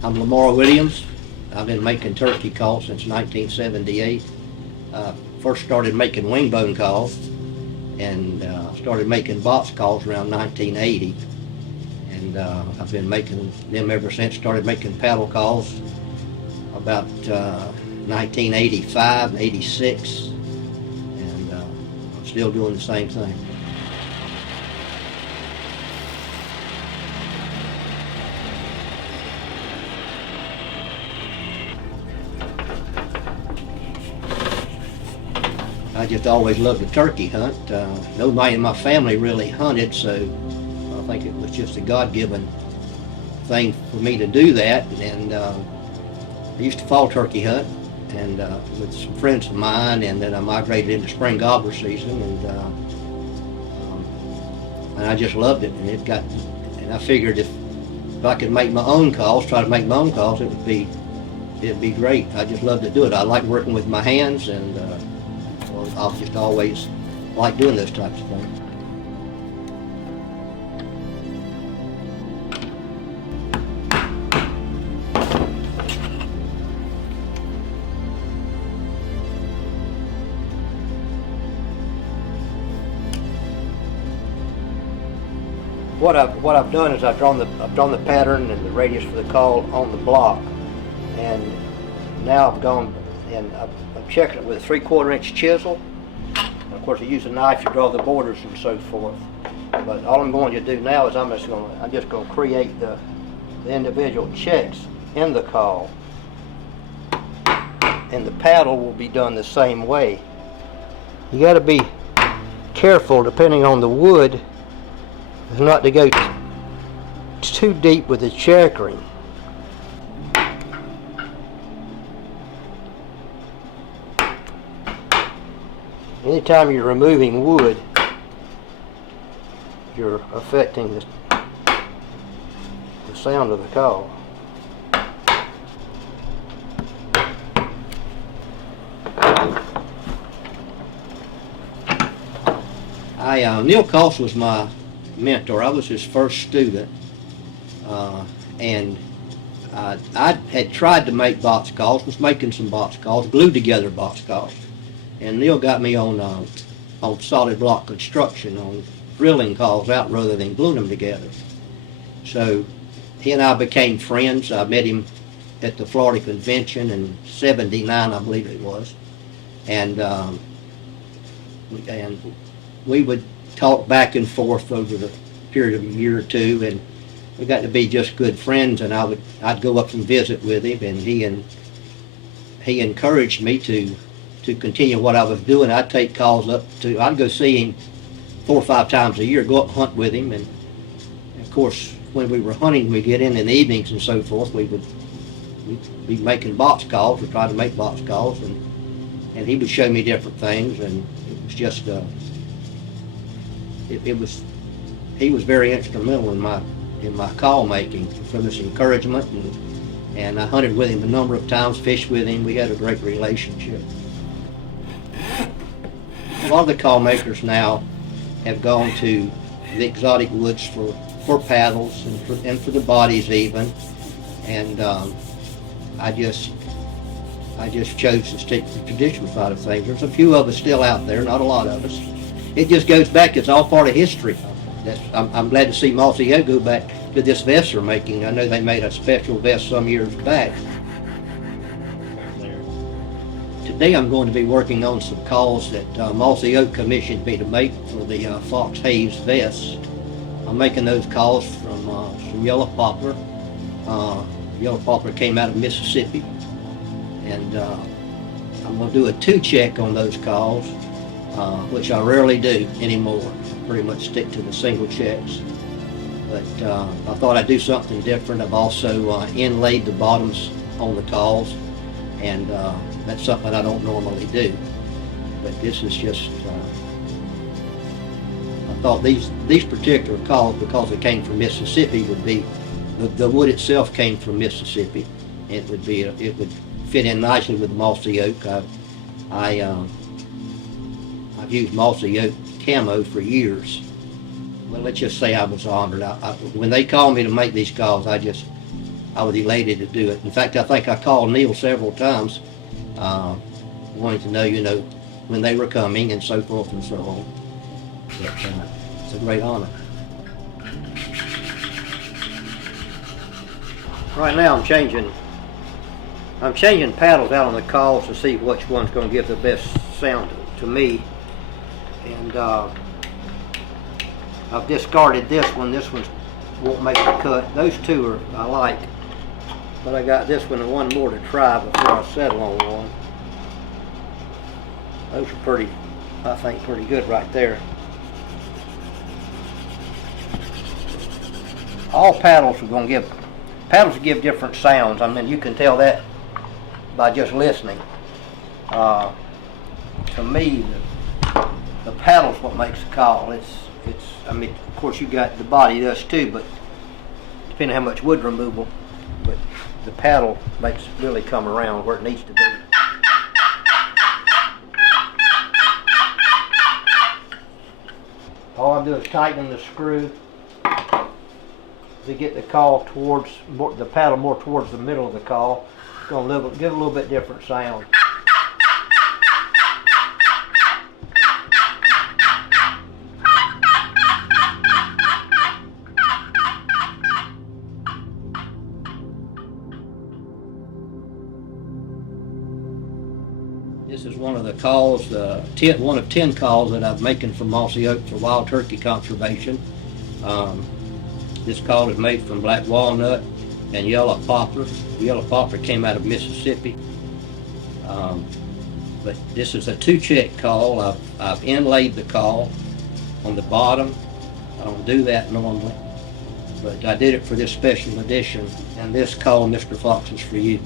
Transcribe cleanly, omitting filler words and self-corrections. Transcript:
I'm Lamar Williams. I've been making turkey calls since 1978. First started making wing bone calls and started making box calls around 1980. And I've been making them ever since. Started making paddle calls about 1985 and 86. And I'm still doing the same thing. I just always loved the turkey hunt. Nobody in my family really hunted, so I think it was just a God-given thing for me to do that. And I used to fall turkey hunt and with some friends of mine, and then I migrated into spring gobbler season, and I just loved it. And I figured if I could make my own calls, try to make my own calls, it'd be great. I just love to do it. I like working with my hands, and I've just always liked doing those types of things. What I've done is I've drawn the pattern and the radius for the call on the block, and now I've gone and I've checked it with a 3/4 inch chisel. And of course, I use a knife to draw the borders and so forth. But all I'm going to do now is I'm just going to create the individual checks in the call, and the paddle will be done the same way. You got to be careful, depending on the wood, not to go too deep with the checkering. Anytime you're removing wood, you're affecting the sound of the call. Neil Cos was my mentor. I was his first student, and I had tried to make box calls, was making some box calls, glued together box calls. And Neil got me on solid block construction, on drilling calls out rather than gluing them together. So he and I became friends. I met him at the Florida Convention in '79, I believe it was, and we would talk back and forth over the period of a year or two, and we got to be just good friends. And I'd go up and visit with him, and he encouraged me to continue what I was doing. I'd take calls I'd go see him 4 or 5 times a year, go up and hunt with him. And of course, when we were hunting, we'd get in the evenings and so forth. We'd be making box calls, we'd try to make box calls, and he would show me different things, and it was just, he was very instrumental in my call making, from his encouragement, and I hunted with him a number of times, fished with him. We had a great relationship. A lot of the call makers now have gone to the exotic woods for paddles and for the bodies even, and I just chose to stick to the traditional side of things. There's a few of us still out there, not a lot of us. It just goes back, it's all part of history. I'm glad to see Mossy Oak go back to this vest they're making. I know they made a special vest some years back. Today I'm going to be working on some calls that Mossy Oak commissioned me to make for the Fox Hayes vest. I'm making those calls from some yellow poplar. Yellow poplar came out of Mississippi, and I'm going to do a 2-check on those calls, which I rarely do anymore. Pretty much stick to the single checks. But I thought I'd do something different. I've also inlaid the bottoms on the calls, and that's something I don't normally do. But this is just, I thought these particular calls, because it came from Mississippi, would be, the wood itself came from Mississippi. It would fit in nicely with Mossy Oak. I've used Mossy Oak camo for years. Well, let's just say I was honored. When they called me to make these calls, I I was elated to do it. In fact, I think I called Neil several times, wanting to know, when they were coming and so forth and so on. But, it's a great honor. Right now I'm changing paddles out on the calls to see which one's going to give the best sound to me. And I've discarded this one. This one won't make the cut. Those two I like, but I got this one and one more to try before I settle on one. Those are I think pretty good right there. All paddles give different sounds. I mean, you can tell that by just listening. To me, the paddle's what makes the call. I mean, of course you got the body does too, but depending on how much wood removal, but the paddle makes it really come around where it needs to be. All I do is tighten the screw to get the call the paddle more towards the middle of the call. It's going to give a little bit different sound. This is one of the calls, one of 10 calls that I'm making from Mossy Oak for wild turkey conservation. This call is made from black walnut and yellow poplar. The yellow poplar came out of Mississippi. But this is a 2-check call. I've inlaid the call on the bottom. I don't do that normally, but I did it for this special edition. And this call, Mr. Fox, is for you.